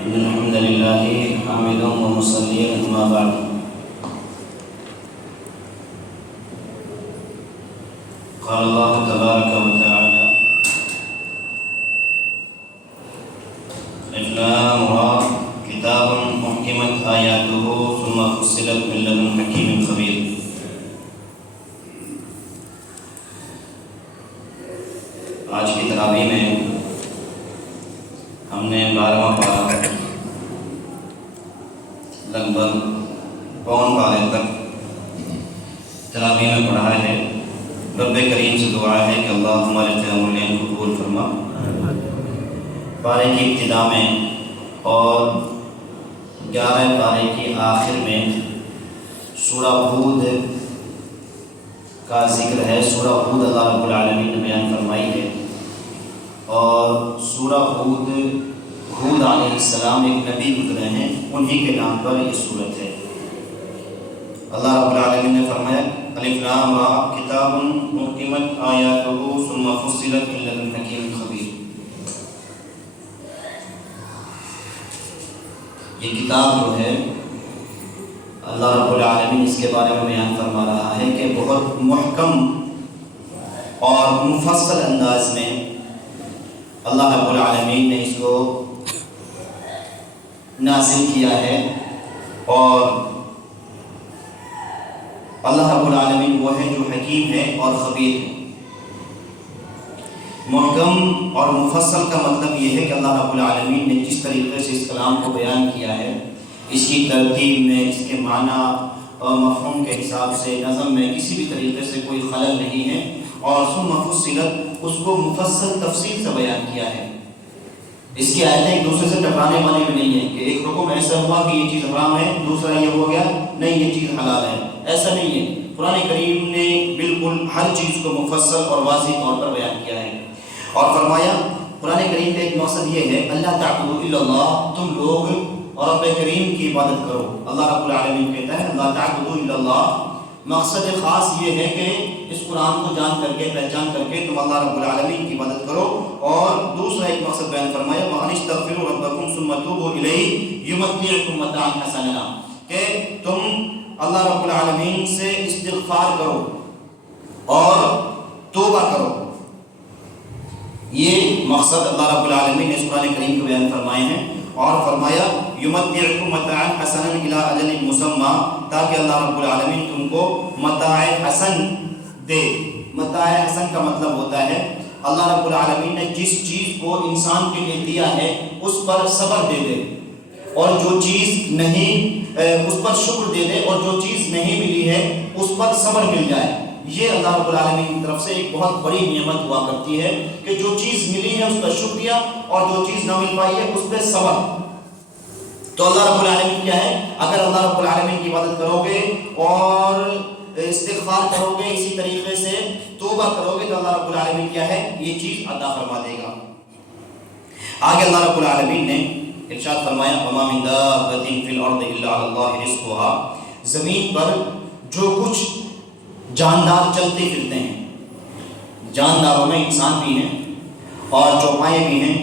إن الحمد لله حامدا ومصليا أما بعد قال الله تبارك وتعالى ألف لام را كتاب محكمت آياته ثم فصلت من لدن حكيم خبير. آج کی تراویح میں ہم نے 12واں پارہ لگ بھگ پون پارے تک تراویح میں پڑھا ہے. رب کریم سے دعا ہے کہ اللہ ہمارے قیام اللیل کو قبول فرما. پارے کی ابتدا میں اور 11 پارے کی آخر میں سورہ ہود کا ذکر ہے. سورہ ہود اللہ رب العالمین نے بیان فرمائی ہے اور سورہ ہود علیہ السلام ایک نبی گزرے ہیں، انہی کے نام پر یہ سورت ہے. اللہ رب العالمین نے فرمایا الف لام را کتاب محکمت آیاتہ ثم فصلت من لدن حکیم خبیر. یہ کتاب جو ہے اللہ رب العالمین اس کے بارے میں بیان فرما رہا ہے کہ بہت محکم اور مفصل انداز میں اللہ رب العالمین نے اس کو نازل کیا ہے. اور اللہ رب العالمین وہ ہے جو حکیم ہے اور خبیر ہے. محکم اور مفصل کا مطلب یہ ہے کہ اللہ رب العالمین نے جس طریقے سے اس کلام کو بیان کیا ہے، اس کی ترتیب میں، اس کے معنی اور مفہوم کے حساب سے، نظم میں کسی بھی طریقے سے کوئی خلل نہیں ہے. اور ثم فصلت اس کو مفصل تفصیل سے بیان کیا ہے. اس کی آیتیں ایک دوسرے سے ٹکرانے والی بھی نہیں ہے کہ ایک حکم ایسا ہوا کہ یہ چیز حرام ہے، دوسرا یہ ہو گیا نہیں یہ چیز حلال ہے، ایسا نہیں ہے. قرآن کریم نے بالکل ہر چیز کو مفصل اور واضح طور پر بیان کیا ہے. اور فرمایا قرآن کریم کا ایک مقصد یہ ہے اللہ تعبدوا الا اللہ، تم لوگ اور رب کریم کی عبادت کرو. اللہ رب العالمین کہتا ہے اللہ تعبدوا الا اللہ. مقصد خاص یہ ہے کہ اس قرآن کو جان کر کے، پہچان کر کے تم اللہ رب العالمین کی عبادت کرو. اور دوسرا ایک مقصد بیان فرمایا وَأَنِ اسْتَغْفِرُوا رَبَّكُمْ ثُمَّ تُوبُوا إِلَيْهِ يُمَتِّعْكُم مَتَاعًا حَسَنًا، کہ تم اللہ رب العالمین سے استغفار کرو اور توبہ کرو. یہ مقصد اللہ رب العالمین نے اس قرآن کریم کو بیان فرمائے ہیں. اور فرمایا یمتعکم متاعا حسنا الی اجل مسمى، تاکہ اللہ رب العالمین تم کو متاع حسن دے. متاع حسن کا مطلب ہوتا ہے اللہ رب العالمین نے جس چیز کو انسان کے لیے دیا ہے اس پر صبر دے دے، اور جو چیز نہیں اس پر شکر دے دے، اور جو چیز نہیں ملی ہے اس پر صبر مل جائے. یہ اللہ رب العالمین کی طرف سے ایک بہت بڑی نعمت ہوا کرتی ہے کہ جو چیز ملی ہے اس پر شکریہ، اور جو چیز نہ مل پائی ہے اس پہ صبر. تو اللہ رب العالمین کیا ہے، اگر اللہ رب العالمین کی عبادت کرو گے اور استغفار کرو گے، اسی طریقے سے توبہ کرو گے، تو اللہ رب العالمین کیا ہے یہ چیز عطا فرما دے گا. آگے اللہ رب العالمین نے ارشاد فرمایا وَمَا مِن دَابَّةٍ فِي الْأَرْضِ إِلَّا عَلَى اللَّهِ رِزْقُهَا. زمین پر جو کچھ جاندار چلتے پھرتے ہیں، جانداروں میں انسان بھی ہیں اور چوپائے بھی ہیں،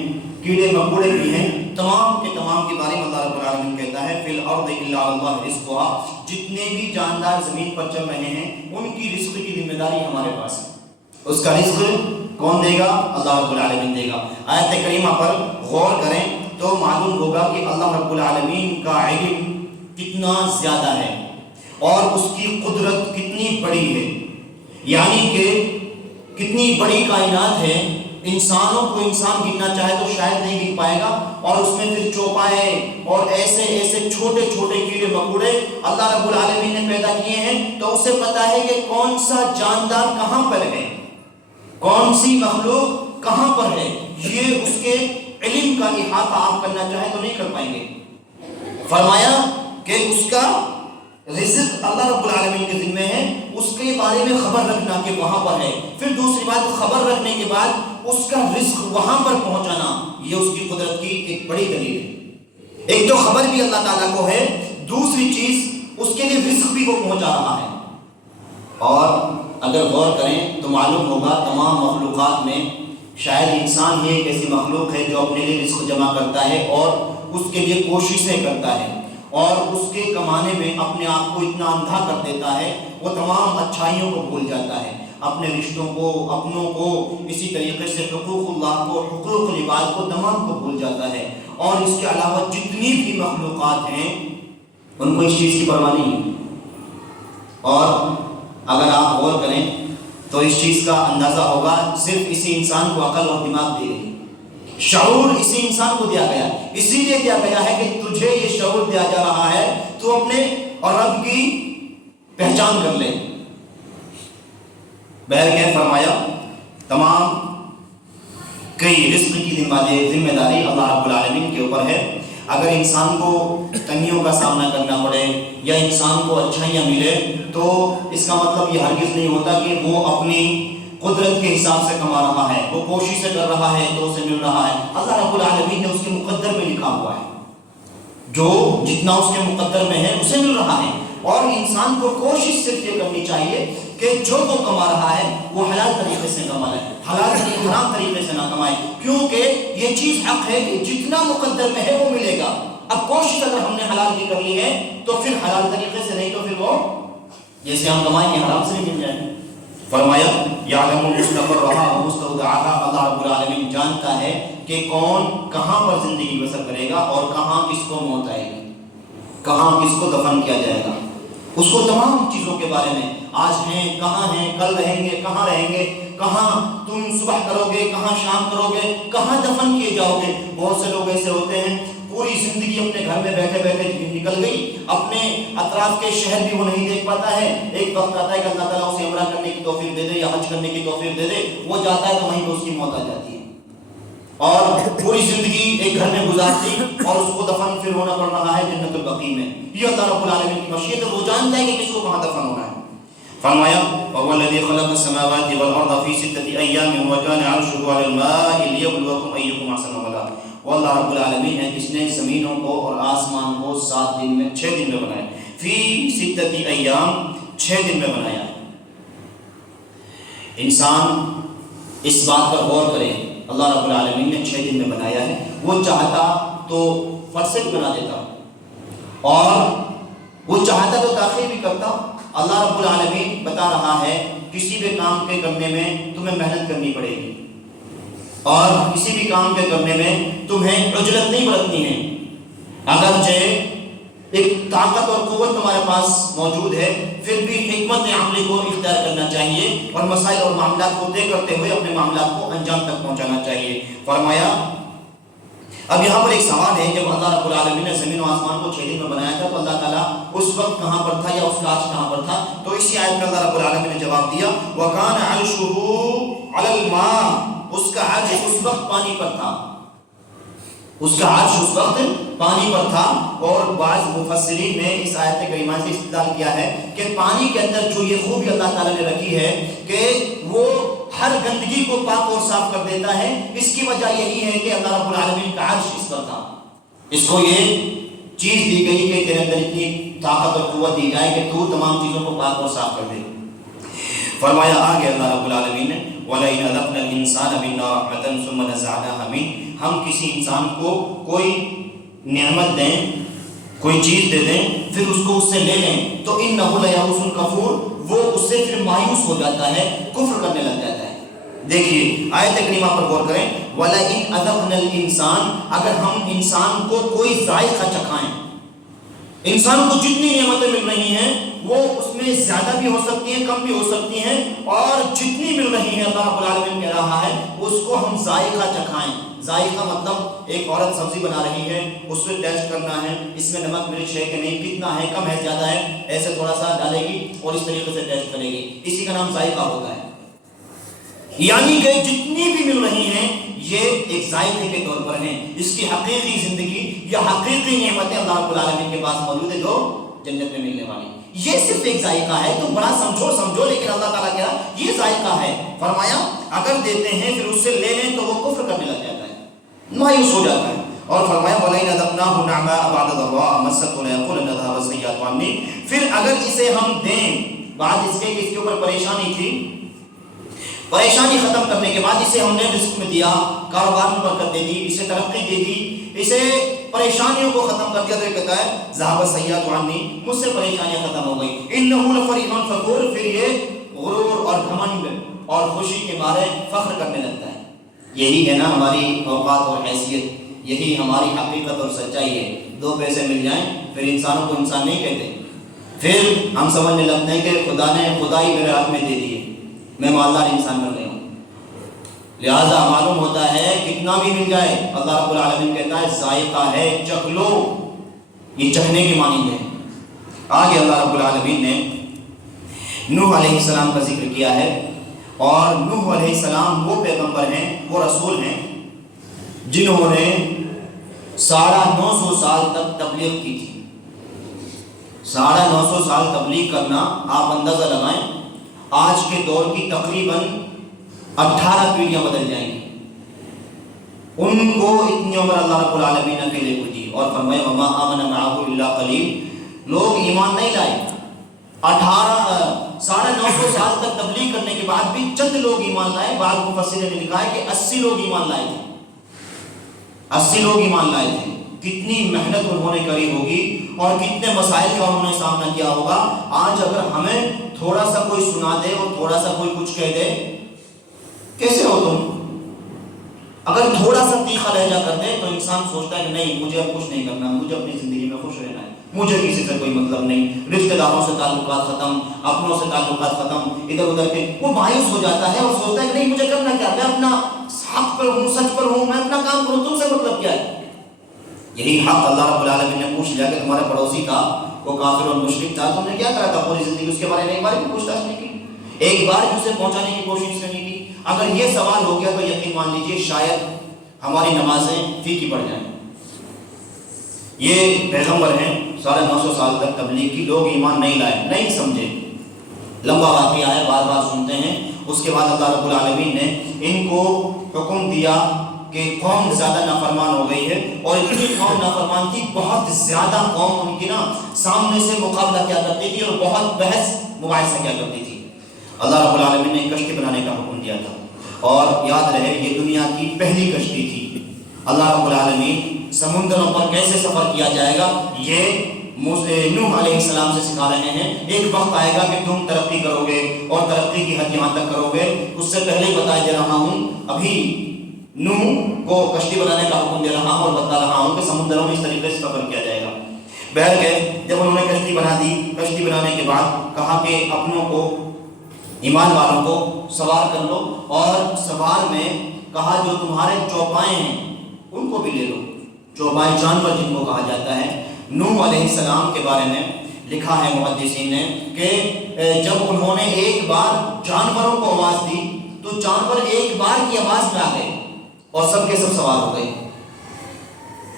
کیڑے مکوڑے بھی ہیں، تمام کے تمام کے بارے میں اللہ رب العالمین کہتا ہے فی الارض الا علی اللہ رزقها. جتنے بھی جاندار زمین پر چل رہے ہیں ان کی رزق کی ذمہ داری ہمارے پاس ہے. اس کا رزق کون دے گا؟ اللہ رب العالمین دے گا. آیت کریمہ پر غور کریں تو معلوم ہوگا کہ اللہ رب العالمین کا علم کتنا زیادہ ہے اور اس کی قدرت کتنی بڑی ہے. یعنی کہ کتنی بڑی کائنات ہے. انسانوں کو انسان گننا چاہے تو شاید نہیں گن پائے گا، اور اس میں پھر چوپائے اور ایسے ایسے چھوٹے چھوٹے کیڑے مکوڑے اللہ رب العالمین نے پیدا کیے ہیں. تو اسے پتا ہے کہ کون سا جاندار کہاں پر ہے، کون سی مخلوق کہاں پر ہے. یہ اس کے علم کا احاطہ آپ کرنا چاہیں تو نہیں کر پائیں گے. فرمایا کہ اس کا رزق اللہ رب العالمین کے ذمہ ہے، اس کے بارے میں خبر رکھنا کہ وہاں پر ہے. پھر دوسری بات، خبر رکھنے کے بعد اس کا رزق وہاں پر پہنچانا، یہ اس کی قدرت کی ایک بڑی دلیل ہے. ایک تو خبر بھی اللہ تعالیٰ کو ہے، دوسری چیز اس کے لیے رزق بھی وہ پہنچا رہا ہے. اور اگر غور کریں تو معلوم ہوگا تمام مخلوقات میں شاید انسان ہی ایک ایسی مخلوق ہے جو اپنے لیے رزق جمع کرتا ہے اور اس کے لیے کوششیں کرتا ہے اور اس کے کمانے میں اپنے آپ کو اتنا اندھا کر دیتا ہے، وہ تمام اچھائیوں کو بھول جاتا ہے، اپنے رشتوں کو، اپنوں کو، اسی طریقے سے حقوق اللہ کو، حقوق العباد کو، تمام کو بھول جاتا ہے۔ اور اس کے علاوہ جتنی بھی مخلوقات ہیں ان کو اس چیز کی پرواہ نہیں ہے۔ اور اگر آپ غور کریں تو اس چیز کا اندازہ ہوگا، صرف اسی انسان کو عقل اور دماغ دی گئی، شعور اسی انسان کو دیا گیا، اسی لیے دیا گیا ہے کہ تجھے یہ شعور دیا جا رہا ہے تو اپنے اور رب کی پہچان کر لے۔ بہرکیف فرمایا تمام کئی رزق کی ذمہ داری اللہ رب العالمین کے اوپر ہے۔ اگر انسان کو تنگیوں کا سامنا کرنا پڑے یا انسان کو اچھائیاں ملے تو اس کا مطلب یہ ہرگز نہیں ہوتا کہ وہ اپنی قدرت کے حساب سے کما رہا ہے، وہ کوشش سے کر رہا ہے تو اسے مل رہا ہے۔ اللہ رب العالمین نے اس کے مقدر میں لکھا ہوا ہے، جو جتنا اس کے مقدر میں ہے اسے مل رہا ہے۔ اور انسان کو کوشش صرف یہ کرنی چاہیے کہ جو وہ کما رہا ہے وہ حلال طریقے سے کمائے، حرام طریقے سے نہ کمائے، کیونکہ یہ چیز حق ہے کہ جتنا مقدر میں ہے وہ ملے گا۔ اب کوشش اگر ہم نے حلال کی کر لی ہے تو پھر حلال طریقے سے نہیں تو پھر وہ جیسے ہم کمائیں گے حرام سے نہیں مل جائے۔ فرمایا یعلم مستقرها ومستودعها، اللہ رب العالمین جانتا ہے کہ کون کہاں پر زندگی بسر کرے گا اور کہاں کس کو موت آئے گی، کہاں کس کو دفن کیا جائے گا، اس کو تمام چیزوں کے بارے میں، آج ہیں کہاں ہیں، کل رہیں گے کہاں رہیں گے، کہاں تم صبح کرو گے، کہاں شام کرو گے، کہاں دفن کیے جاؤ گے۔ بہت سے لوگ ایسے ہوتے ہیں پوری زندگی اپنے گھر میں بیٹھے بیٹھے نکل گئی، اپنے اطراف کے شہر بھی وہ نہیں دیکھ پاتا ہے۔ ایک وقت آتا ہے کہ اللہ تعالیٰ اسے عمرہ کرنے کی توفیق دے دے یا حج کرنے کی توفیق دے دے، وہ جاتا ہے تو وہیں پہ اس کی موت آ جاتی ہے، اور پوری زندگی ایک گھر میں گزارتی اور اس کو دفن پھر ہونا پڑ رہا ہے جنت البقیع میں۔ یہ اللہ رب العالمین کی مشیت ہے، وہ جانتا ہے کہ کس کو کہاں دفن ہونا ہے۔ فرمایا وَهُوَ الَّذِي خَلَقَ السَّمَاوَاتِ وَالْأَرْضَ فِي سِتَّةِ أَيَّامٍ وَكَانَ عَرْشُهُ عَلَى الْمَاءِ لِيَبْلُوَكُمْ أَيُّكُمْ أَحْسَنُ عَمَلًا۔ وہ اللہ رب العالمین ہے جس نے زمینوں کو اور آسمان کو 7 دن میں 6 دن میں بنایا، فی 6 ایام 6 دن میں بنایا۔ انسان اس بات پر غور کرے، اللہ رب العالمین نے 6 دن میں بنایا ہے، وہ چاہتا تو فرسٹ بنا دیتا اور وہ چاہتا تو تاخیر بھی کرتا۔ اللہ رب العالمین بتا رہا ہے کسی بھی کام کے کرنے میں تمہیں محنت کرنی پڑے گی اور کسی بھی کام کے کرنے میں تمہیں عجلت نہیں برتنی ہے۔ اگرچہ ایک طاقت اور قوت تمہارے پاس موجود ہے، پھر بھی حکمت عملی کو اختیار کرنا چاہیے اور مسائل اور معاملات کو طے کرتے ہوئے اپنے معاملات کو انجام تک پہنچانا چاہیے۔ فرمایا اب یہاں پر ایک سوال ہے، جب اللہ رب العالمین نے زمین و آسمان کو 6 دن میں بنایا تھا تو اللہ تعالیٰ اس وقت کہاں پر تھا یا اس کا عرش کہاں پر تھا؟ تو اسی آیت میں اللہ رب العالمین نے جواب دیا وَكَانَ عَرْشُهُ عَلَى الْمَاءِ، اس کا عرش اس وقت پانی پر تھا، اس کا عرش اس وقت پانی پر تھا۔ اور بعض مفسرین نے اس آیت کریمہ سے استدلال کیا ہے کہ پانی کے اندر جو یہ خوبی اللہ تعالیٰ نے رکھی ہے کہ وہ ہر گندگی کو پاک اور صاف کر دیتا ہے، اس کی وجہ یہی ہے کہ اللہ رب العالمین کا عرش اس پر تھا۔ اس کو یہ چیز دی گئی کہ تیرے اندر اتنی طاقت اور قوت دی جائے کہ تو تمام چیزوں کو پاک اور صاف کر دے۔ فرمایا آگے اللہ رب العالمین نے وَلَئِنْ أَذَقْنَا الْإِنسَانَ مِنَّا رَحْمَةً ثُمَّ نَزَعْنَاهَا مِنْهُ، ہم کسی انسان کو کوئی نعمت دیں، کوئی چیز دے دیں، پھر اس کو اس سے لے لیں تو إِنَّهُ لَيَئُوسٌ كَفُورٌ، وہ اس سے پھر مایوس ہو جاتا ہے، کفر کرنے لگ جاتا ہے۔ دیکھیے آیت کریمہ پر غور کریں، وَلَئِنْ أَذَقْنَا الْإِنسَانَ، اگر ہم انسان کو کوئی ذائقہ چکھائیں، انسان کو جتنی نعمتیں مل رہی ہیں وہ اس میں زیادہ بھی ہو سکتی ہیں، کم بھی ہو سکتی ہیں، اور جتنی مل رہی ہیں اللہ رب العالمین کہہ رہا ہے اس کو ہم ذائقہ چکھائیں۔ ذائقہ مطلب ایک عورت سبزی بنا رہی ہے، اس میں ٹیسٹ کرنا ہے، اس میں نمک مرچ ہے کہ نہیں، کتنا ہے، کم ہے، زیادہ ہے، ایسے تھوڑا سا ڈالے گی اور اس طریقے سے ٹیسٹ کرے گی، اسی کا نام ذائقہ ہوتا ہے۔ یعنی کہ جتنی بھی مل رہی ہیں یہ ایک ذائقے کے طور پر ہیں، اس کی حقیقی زندگی یا حقیقی نعمتیں اللہ رب العالمین کے پاس موجود ہے جو جنت میں ملنے والی۔ یہ صرف ایک ذائقہ ہے، تم بڑا سمجھو لیکن اللہ تعالیٰ کہا یہ ذائقہ ہے۔ فرمایا اگر دیتے ہیں پھر اس سے لے لیں تو وہ کفر کرنے لگ جاتا ہے، مایوس ہو جاتا ہے۔ اور فرمایا وَلَئِنْ أَذَقْنَاهُ نَعْمَاءَ بَعْدَ ضَرَّاءَ مَسَّتْهُ لَيَقُولَنَّ ذَهَبَ السَّيِّئَاتُ عَنِّي، پھر اگر اسے ہم دیں بعد اس کے کہ اس کے اوپر پریشانی تھی، پریشانی ختم کرنے کے بعد اسے ہم نے رزق میں دیا، کاروبار میں برکت دے دی، اسے ترقی دے دی، اسے پریشانیوں کو ختم کر دیا. تو یہ کہتا ہے ذهب السیئات عنی، مجھ سے پریشانیاں ختم ہو گئی. انه لفریح فخور، پھر یہ غرور اور گھمنڈ اور خوشی کے مارے فخر کرنے لگتا ہے. یہی ہے نا ہماری اوقات اور حیثیت، یہی ہماری حقیقت اور سچائی ہے. دو پیسے مل جائیں پھر انسانوں کو انسان نہیں کہتے، پھر ہم سمجھنے لگتے ہیں کہ خدا نے خدائی میرے ہاتھ میں دے دی ہے، میں مالدار انسان بن گیا ہوں. لہٰذا معلوم ہوتا ہے کتنا بھی مل جائے، اللہ رب العالمین کہتا ہے ذائقہ ہے، چکھ لو، یہ چکھنے کی مانند ہے. آگے اللہ رب العالمین نے نوح علیہ السلام کا ذکر کیا ہے، اور نوح علیہ السلام وہ پیغمبر ہیں، وہ رسول ہیں جنہوں نے 950 سال تک تبلیغ کی تھی. 950 سال تبلیغ کرنا، آپ اندازہ لگائیں آج کے دور کی تقریباً 18 پیڑھیاں بدل جائیں گی. ان کو اتنی عمر اللہ رب العالمین اکیلے کو دی، اور فرمایا وما آمن معه الا قلیل. لوگ ایمان نہیں لائے. 950 سال تک تبلیغ کرنے کے بعد بھی چند لوگ ایمان لائے. بعض مفسرین نے لکھا ہے کہ 80 لوگ ایمان لائے تھے. 80 لوگ ایمان لائے تھے. کتنی محنت انہوں نے کری ہوگی اور کتنے مسائل کا انہوں نے سامنا کیا ہوگا. آج اگر ہمیں تھوڑا سا کوئی سنا دے اور تھوڑا سا کوئی کچھ کہہ دے، کیسے ہو تم؟ اگر تھوڑا سا تیکھا لہجہ کر دے تو انسان سوچتا ہے کہ نہیں، مجھے اب کچھ نہیں کرنا، مجھے اپنی زندگی میں خوش رہنا ہے، مجھے کسی سے کوئی مطلب نہیں، رشتہ داروں سے تعلقات ختم، اپنوں سے تعلقات ختم، ادھر ادھر کے. وہ مایوس ہو جاتا ہے اور سوچتا ہے کہ نہیں، مجھے کرنا کیا، میں اپنا حق پر ہوں، سچ پر ہوں، میں اپنا کام کروں، تم سے مطلب کیا ہے. یہی حق اللہ رب العالمین نے پوچھ لیا کہ تمہارے پڑوسی تھا، وہ کافر اور مشرک تھا، تم نے کیا کرا تھا پوری زندگی، اس کے بارے میں ایک بار بھی پوچھ تاچھ نہیں کی، ایک بار بھی اسے پہنچانے کی کوشش نہیں کی. اگر یہ سوال ہو گیا تو یقین مان لیجئے شاید ہماری نمازیں پھیکی پڑ جائیں. یہ پیغمبر ہیں، 950 سال تک تبلیغ کی، لوگ ایمان نہیں لائے، نہیں سمجھے. لمبا واقعہ ہے، بار بار سنتے ہیں. اس کے بعد اللہ رب العالمین نے ان کو حکم دیا کہ قوم زیادہ نافرمان ہو گئی ہے، اور اتنی قوم نافرمان تھی، بہت زیادہ قوم ان کی نا سامنے سے مقابلہ کیا کرتی تھی اور بہت بحث مباحثہ کیا کرتی تھی. اللہ رب العالمین نے کشتی بنانے کا حکم دیا تھا، اور یاد رہے یہ دنیا کی پہلی کشتی تھی. اللہ رب العالمین سمندروں پر کیسے سفر کیا جائے گا یہ نوح علیہ السلام سے سکھا رہے ہیں. ایک وقت آئے گا کہ تم ترقی کرو گے اور ترقی کی حد یہاں تک کرو گے. اس سے پہلے ہی بتا دے رہا ہوں، ابھی نوح کو کشتی بنانے کا حکم دے رہا ہوں اور بتا رہا ہوں کہ سمندروں میں اس طریقے سے سفر کیا جائے گا. بہرکیف جب انہوں نے کشتی بنا دی، کشتی بنانے کے بعد کہا کہ اپنوں کو، ایمان والوں کو سوار کر لو، اور سوار میں کہا جو تمہارے چوپائے ہیں ان کو بھی لے لو. چوپائے جانور جن کو کہا جاتا ہے. نوح علیہ السلام کے بارے میں لکھا ہے محدثین نے کہ جب انہوں نے ایک بار جانوروں کو آواز دی تو جانور ایک بار کی آواز میں آ گئے اور سب کے سب سوار ہو گئے.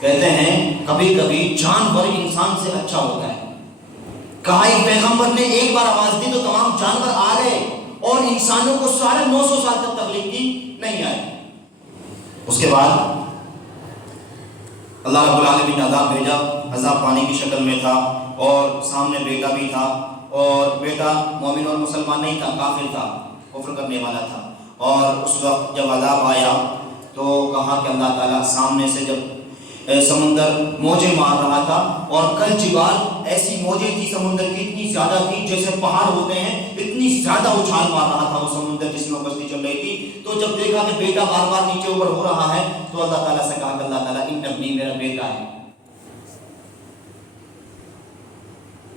کہتے ہیں کبھی کبھی جانور انسان سے اچھا ہوتا ہے. کہا ایک پیغمبر نے ایک بار آواز دی تو تمام جانور آ گئے، اور انسانوں کو 950 سال تک تبلیغ کی نہیں آئے. اس کے بعد اللہ رب العالمین نے عذاب بھیجا. عذاب پانی کی شکل میں تھا، اور سامنے بیٹا بھی تھا، اور بیٹا مومن اور مسلمان نہیں تھا، کافر تھا، کفر کرنے والا تھا. اور اس وقت جب عذاب آیا تو کہا کہ اللہ تعالیٰ سامنے سے جب سمندر موجیں مار رہا تھا، اور کل جبال ایسی موجیں تھی سمندر کی، اتنی زیادہ تھی جیسے پہاڑ ہوتے ہیں، اتنی زیادہ اچھال مار رہا تھا وہ سمندر جس میں کشتی چل رہی تھی. تو جب دیکھا کہ بیٹا بار بار نیچے اوپر ہو رہا ہے تو اللہ تعالیٰ سے کہا کہ اللہ تعالیٰ ان ابنی میرا بیٹا ہے.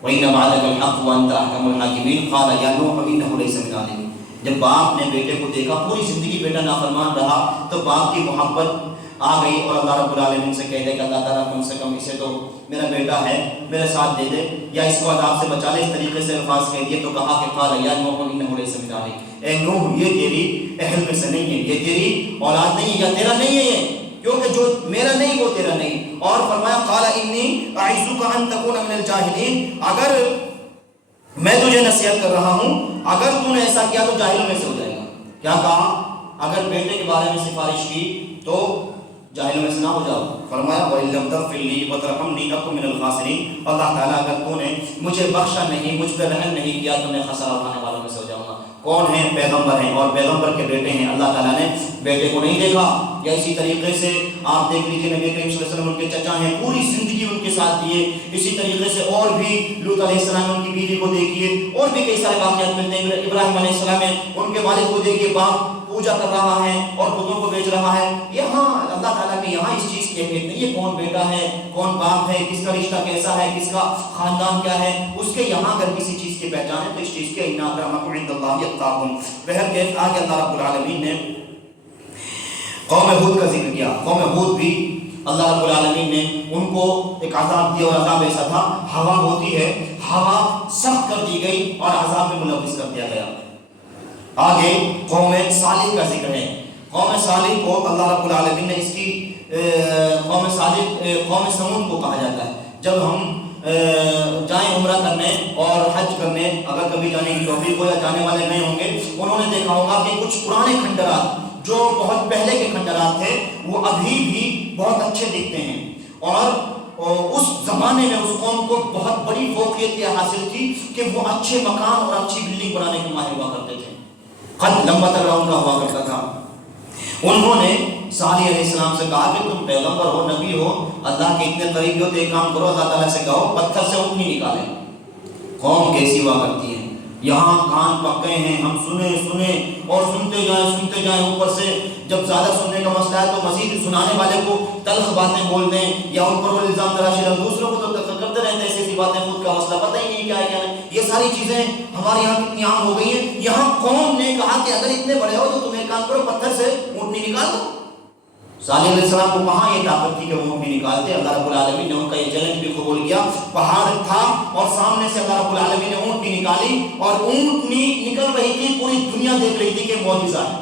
وَإِنَّ بَعْدَكَ الْحَقُّ وَأَنْتَ أَحْكَمُ الْحَاكِمِينَ قَالَ يَا نُوحُ إِنَّهُ لَيْسَ مِنْ أَهْلِكَ. جب باپ نے بیٹے کو دیکھا، پوری زندگی بیٹا نافرمان رہا، تو باپ کی محبت آ گئی اور اللہ رب العالمین سے کہہ دے کہ اللہ تعالیٰ کم سے کم اسے تو میرا بیٹا ہے، میرے ساتھ دے دے، یا اس کو عذاب سے بچا لے. اس طریقے سے الفاظ کہہ دیے تو کہا کہ قال یا نوح انہ لیس من اہلک، اے نوح یہ تیری اہل میں سے نہیں ہے، یہ تیری اولاد نہیں ہے، یا تیرا نہیں ہے یہ، کیونکہ جو میرا نہیں وہ تیرا نہیں. اور فرمایا قال انی اعظک ان تکون من الجاہلین، اگر میں تجھے نصیحت کر رہا ہوں، اگر تو نے ایسا کیا تو جاہل میں سے ہو جائے گا. کیا کہا؟ اگر بیٹے کے بارے میں سفارش کی تو جاہلوں میں سے نہ ہو جاؤ. فرمایا وَإِن لَّمْ تَغْفِرْ لِي وَتَرْحَمْنِي أَكُن مِّنَ الْخَاسِرِينَ. اللہ تعالیٰ اگر تو نے مجھے بخشا نہیں، مجھ پہ رحم نہیں کیا تو میں خسارہ اٹھانے والوں میں سے ہو جاؤں گا. کون ہیں؟ پیغمبر ہیں، اور پیغمبر کے بیٹے ہیں. اللہ تعالیٰ نے بیٹے کو نہیں دیکھا. یا اسی طریقے سے آپ دیکھ لیجیے نبی کریم صلی اللہ علیہ وسلم ان کے چچا ہیں، پوری زندگی ان کے ساتھ دیے. اسی طریقے سے اور بھی لوط علیہ السلام ان کی بیوی کو دیکھیے، اور بھی کئی سارے واقعات ملتے ہیں. ابراہیم علیہ السلام ہیں، ان کے والد کو دیکھیے، باپ پوجا کر رہا ہے اور بتوں کو بیچ رہا ہے. یہاں اللہ تعالیٰ کے یہاں اس چیز کی اہمیت نہیں ہے کون بیٹا ہے، کون باپ ہے، کس کا رشتہ کیسا ہے، کس کا خاندان کیا ہے. اس کے یہاں اگر کسی چیز کی پہچان ہے تو اس چیز کے ان اکرمکم عند اللہ اتقاکم. بہرکیف آگے اللہ رب العالمین نے قوم ہود کا ذکر کیا. قوم ہود بھی اللہ رب العالمین نے ان کو ایک عذاب دیا، اور عذاب ایسا تھا، ہوا ہوتی ہے، ہوا سخت کر دی گئی اور عذاب میں ملوث کر دیا گیا. آگے قوم صالح کا ذکر ہے. قوم صالح کو اللہ رب العالمین نے اس کی قوم صالح قوم سمود کو کہا جاتا ہے. جب ہم جائیں عمرہ کرنے اور حج کرنے، اگر کبھی جانے کی توفیق ہو یا جانے والے گئے ہوں گے، انہوں نے دیکھا ہوگا کہ کچھ پرانے کھنڈرات جو بہت پہلے کے کھنڈرات تھے وہ ابھی بھی بہت اچھے دکھتے ہیں. اور اس زمانے میں اس قوم کو بہت بڑی فوقیت یہ حاصل تھی کہ وہ اچھے مکان اور اچھی بلڈنگ بنانے کے ماہر ہوا کرتے تھے. قد لمبا تگڑا ان کا ہوا کرتا تھا. انہوں نے صالح علیہ السلام سے کہا کہ تم پیغمبر ہو، نبی ہو، اللہ کے اتنے قریبی ہو تو ایک کام کرو، اللہ تعالیٰ سے کہو پتھر سے اونٹنی نکالیں. قوم کیسی ہوا کرتی ہے، یہاں کان پک گئے ہیں، ہم سنیں اور سنتے جائیں. اوپر سے جب زیادہ سننے کا مسئلہ ہے تو مزید سنانے والے کو تلخ باتیں بول دیں یا ان پر وہ الزام تراشی رکھ. دوسروں کو تو کرتے رہتے ہیں ایسی باتیں، خود کا مسئلہ پتہ ہی نہیں کیا ہے کیا نہیں. یہ ساری چیزیں ہمارے یہاں کتنی عام ہو گئی ہیں. یہاں قوم نے کہا کہ اگر اتنے بڑے ہو تو تم ایک کام کرو، پتھر سے اونٹنی نکال دو. صالح علیہ السلام کو کہاں یہ طاقت تھی کہ وہ اونٹنی نکالتے. اللہ رب العالمین نے ان کا یہ چیلنج بھی قبول کیا. پہاڑ تھا اور سامنے سے اللہ رب العالمین نے اونٹنی نکالی اور اونٹنی نکل رہی تھی، پوری دنیا دیکھ رہی تھی کہ معجزہ ہے.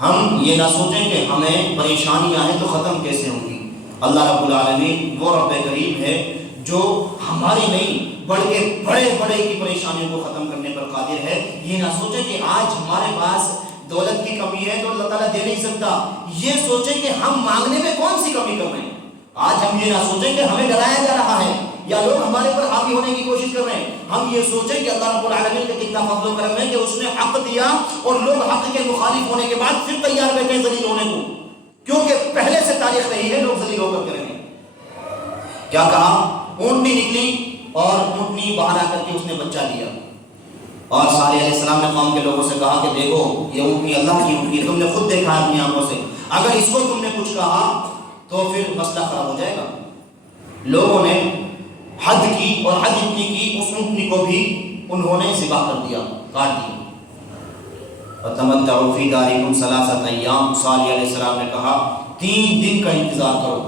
ہم یہ نہ سوچیں کہ ہمیں پریشانیاں ہیں تو ختم کیسے ہوں گی. اللہ رب العالمین وہ رب کریم ہے جو ہماری نہیں بلکہ بڑے کی پریشانیوں کو ختم کرنے پر قادر ہے. یہ نہ سوچیں کہ آج ہمارے پاس دولت کی کمی ہے تو اللہ تعالیٰ دے نہیں سکتا. یہ سوچیں کہ ہم مانگنے میں کون سی کمی کر رہے ہیں. آج ہم یہ نہ سوچیں کہ ہمیں ڈرایا جا رہا ہے یا لوگ ہمارے پر حاوی ہونے کی کوشش کر رہے ہیں. ہم یہ سوچیں کہ اللہ رب العالمین کا کتنا فضل و کرم ہے کہ اس نے حق دیا اور لوگ حق کے مخالف ہونے کے بعد پھر تیار بیٹھے ہیں ذلیل ہونے کو، کیونکہ پہلے سے تاریخ رہی ہے لوگ ذلیل ہو کر کے رہے ہیں. کیا کہا؟ اونٹنی نکلی اور اونٹنی باہر آ کر کے اس نے بچہ دیا. اور صالح علیہ السلام نے قوم کے لوگوں سے کہا کہ دیکھو یہ اونٹنی اللہ کی اونٹنی ہے، تم نے خود دیکھا ہے اپنی آنکھوں سے، اگر اس کو تم نے کچھ کہا تو پھر مسئلہ خراب ہو جائے گا. لوگوں نے حد کی اور حد اتنی کی، اس اونٹنی کو بھی انہوں نے ذبح کر دیا، کاٹ دیا. فَتَمَتَّعُوا فِي دَارِكُمْ ثَلَاثَةَ أَيَّامٍ. صالح علیہ السلام نے کہا 3 دن کا انتظار کرو،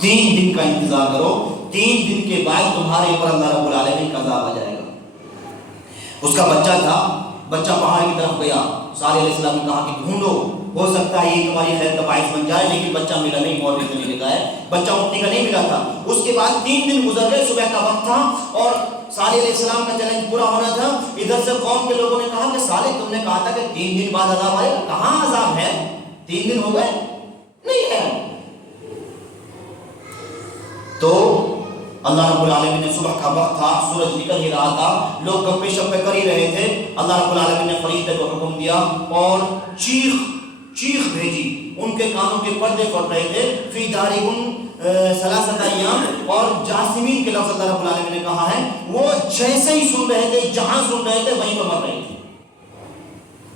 3 دن کا انتظار کرو، 3 دن کے بعد تمہارے اوپر اللہ رب العالمین کا عذاب آ جائے گا. اس کا بچہ تھا، بچہ پہاڑ کی طرف گیا. صالح علیہ السلام نے کہا کہ ڈھونڈو، ہو سکتا ہے یہ تمہاری خیر کا باعث بن جائے. لیکن بچہ ملا نہیں، مولوی نے لکھا ہے بچہ اونٹنی کا نہیں ملا تھا. اس کے بعد 3 دن گزر گئے، صبح کا وقت تھا اور صالح علیہ السلام کا چیلنج پورا ہونا تھا. ادھر سے قوم کے لوگوں نے کہا کہ صالح تم نے کہا تھا کہ 3 دن بعد عذاب آئے گا، کہاں عذاب ہے؟ 3 دن ہو گئے نہیں ہے. تو اللہ رب العالمین نے صبح کا وقت تھا، سورج نکل ہی رہا تھا، لوگ گپے شپے کر ہی رہے تھے. اللہ رب العالمین نے فرشتے کو حکم دیا اور چیخ بھیجی. ان کے کانوں کے پردے پڑ رہے تھے. فی دارکم ثلاثۃ ایام، اور جاسمین کے لفظ اللہ رب العالمین نے کہا ہے وہ جیسے ہی سن رہے تھے، جہاں سن رہے تھے وہیں پر مر رہے تھے.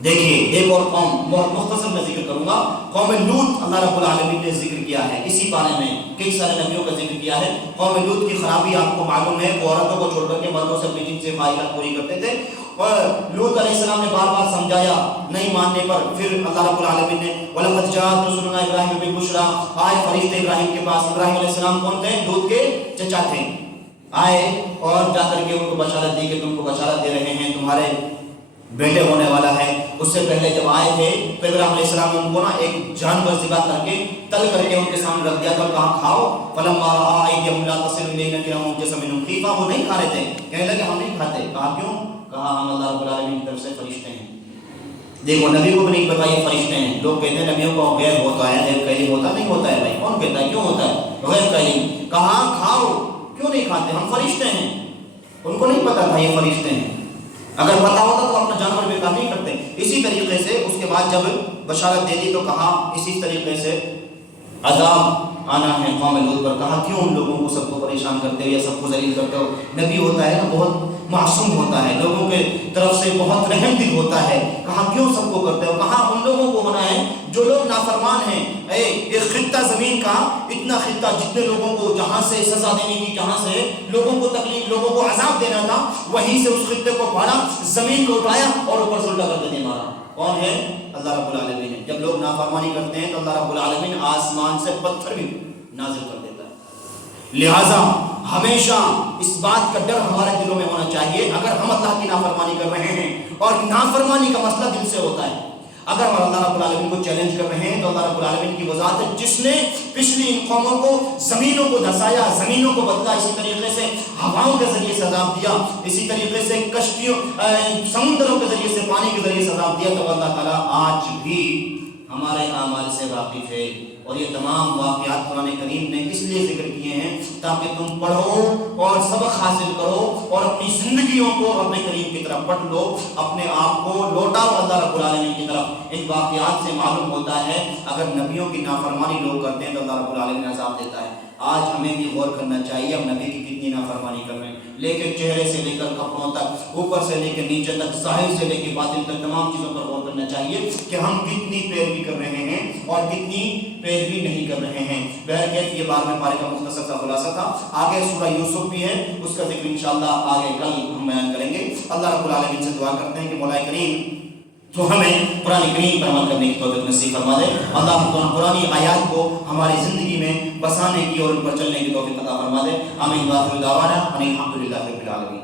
دیکھیے ایک اور قوم بہت مختصر میں ذکر کروں گا. قوم لوط اللہ رب العالمین نے ذکر کیا ہے اسی بارے میں، کئی سارے نبیوں کا ذکر کیا ہے. قوم لوط کی خرابی آپ کو معلوم ہے، وہ عورتوں کو چھوڑ کر کے مردوں سے اپنی جنسی خواہشات پوری کرتے تھے. اور لوط علیہ السلام نے بار بار سمجھایا، نہیں ماننے پر پھر اللہ رب العالمین نے وَلَقَدْ جَاءَتْ رُسُلُنَا إِبْرَاهِيمَ بِالْبُشْرَىٰ، آئے فرشتے ابراہیم کے پاس. ابراہیم علیہ السلام کون تھے؟ لوط کے چچا تھے. آئے اور جا کر کے ان کو بشارت دی کہ تم کو بشارت دے رہے ہیں تمہارے بیٹے ہونے والا ہے. اس سے پہلے جب آئے تھے تو ابراہیم علیہ السلام نے ان کو ایک جانور ذبح کر کے تل کر کے ان کے سامنے رکھ دیا تھا اور کہا کھاؤ. فَلَمَّا رَأَىٰ أَيْدِيَهُمْ لَا تَصِلُ إِلَيْهِ نَكِرَهُمْ جَسَمٍ خِيفَةً. وہ نہیں کھا رہے تھے، کہنے لگے ہم نہیں کھاتے. کہا کیوں؟ کہا ہم اللہ رب العالمین کی طرف سے فرشتے ہیں. دیکھو نبی کو بھی نہیں پتا یہ فرشتے ہیں. لوگ کہتے ہیں نبیوں کو غیب ہوتا ہے، غیب کا علم ہوتا نہیں ہوتا ہے. بھائی کون کہتا ہے؟ کیوں ہوتا ہے غیب کا علم؟ کہاں کھاؤ، کیوں نہیں کھاتے؟ ہم فرشتے ہیں. ان کو نہیں پتا تھا یہ فرشتے ہیں. اگر پتا ہوتا تو اپنا جانور بے کار نہیں کرتے. اسی طریقے سے اس کے بعد جب بشارت دے دی تو کہا اسی طریقے سے عذاب آنا ہے قوم لوط پر. کہا کیوں ان لوگوں کو سب کو پریشان کرتے ہو یا سب کو ذلیل کرتے ہو؟ نبی ہوتا ہے نا بہت معصوم ہوتا ہے، لوگوں کے طرف سے بہت رحم دل ہوتا ہے. کہا کیوں سب کو کرتے ہو؟ کہا ان لوگوں کو ہونا ہے جو لوگ نافرمان ہیں. ایک خطہ زمین کا، اتنا خطہ جتنے لوگوں کو جہاں سے سزا دینی تھی، جہاں سے لوگوں کو تکلیف، لوگوں کو عذاب دینا تھا، وہیں سے اس خطے کو پھاڑا، زمین کو اٹھایا اور اوپر سے الٹا کر کے مارا. کون ہے؟ اللہ رب العالمین ہے. جب لوگ نافرمانی کرتے ہیں تو اللہ رب العالمین آسمان سے پتھر بھی نازل کر دیتا ہے. لہٰذا ہمیشہ اس بات کا ڈر ہمارے دلوں میں ہونا چاہیے. اگر ہم اللہ کی نافرمانی کر رہے ہیں، اور نافرمانی کا مسئلہ دل سے ہوتا ہے، اگر ہم اللہ رب العالمین کو چیلنج کر رہے ہیں تو اللہ رب العالمین کی وضاحت ہے جس نے پچھلی ان قوموں کو زمینوں کو دھسایا، زمینوں کو بدلا، اسی طریقے سے ہواؤں کے ذریعے سے عذاب دیا، اسی طریقے سے کشتیوں سمندروں کے ذریعے سے پانی کے ذریعے سے عذاب دیا، تو اللہ تعالیٰ آج بھی ہمارے اعمال سے واقف ہے. اور یہ تمام واقعات قرآن کریم نے اس لیے ذکر کیے ہیں تاکہ تم پڑھو اور سبق حاصل کرو اور اپنی زندگیوں کو رب کریم کی طرف پڑھ لو، اپنے آپ کو لوٹاؤ اللہ رب العالمین کی طرف. ان واقعات سے معلوم ہوتا ہے اگر نبیوں کی نافرمانی لوگ کرتے ہیں تو اللہ رب العالمین عذاب دیتا ہے. آج ہمیں بھی غور کرنا چاہیے ہم نبی کی کتنی نافرمانی کر رہے ہیں. لیکن چہرے سے لے کر کپڑوں تک، اوپر سے لے کے نیچے تک، ظاہر سے لے کے باطن تک، تمام چیزوں پر غور کرنا چاہیے کہ ہم کتنی پیروی کر رہے ہیں اور کتنی پیروی نہیں کر رہے ہیں. بہرکیف یہ 12ویں پارے کا مختصر سا خلاصہ تھا. آگے سورہ یوسف بھی ہے، اس کا ذکر انشاءاللہ آگے کل ہم بیان کریں گے. اللہ رب العالمین سے دعا کرتے ہیں کہ مولا کریم تو ہمیں قرآن کریم پر عمل کرنے کی توفیق نصیب فرما دے. اللہ قرآن آیات کو ہماری زندگی میں بسانے کی اور ان پر چلنے کی توفیق عطا فرما دے. آمین. وآخر دعوانا ان الحمد للہ رب العالمین.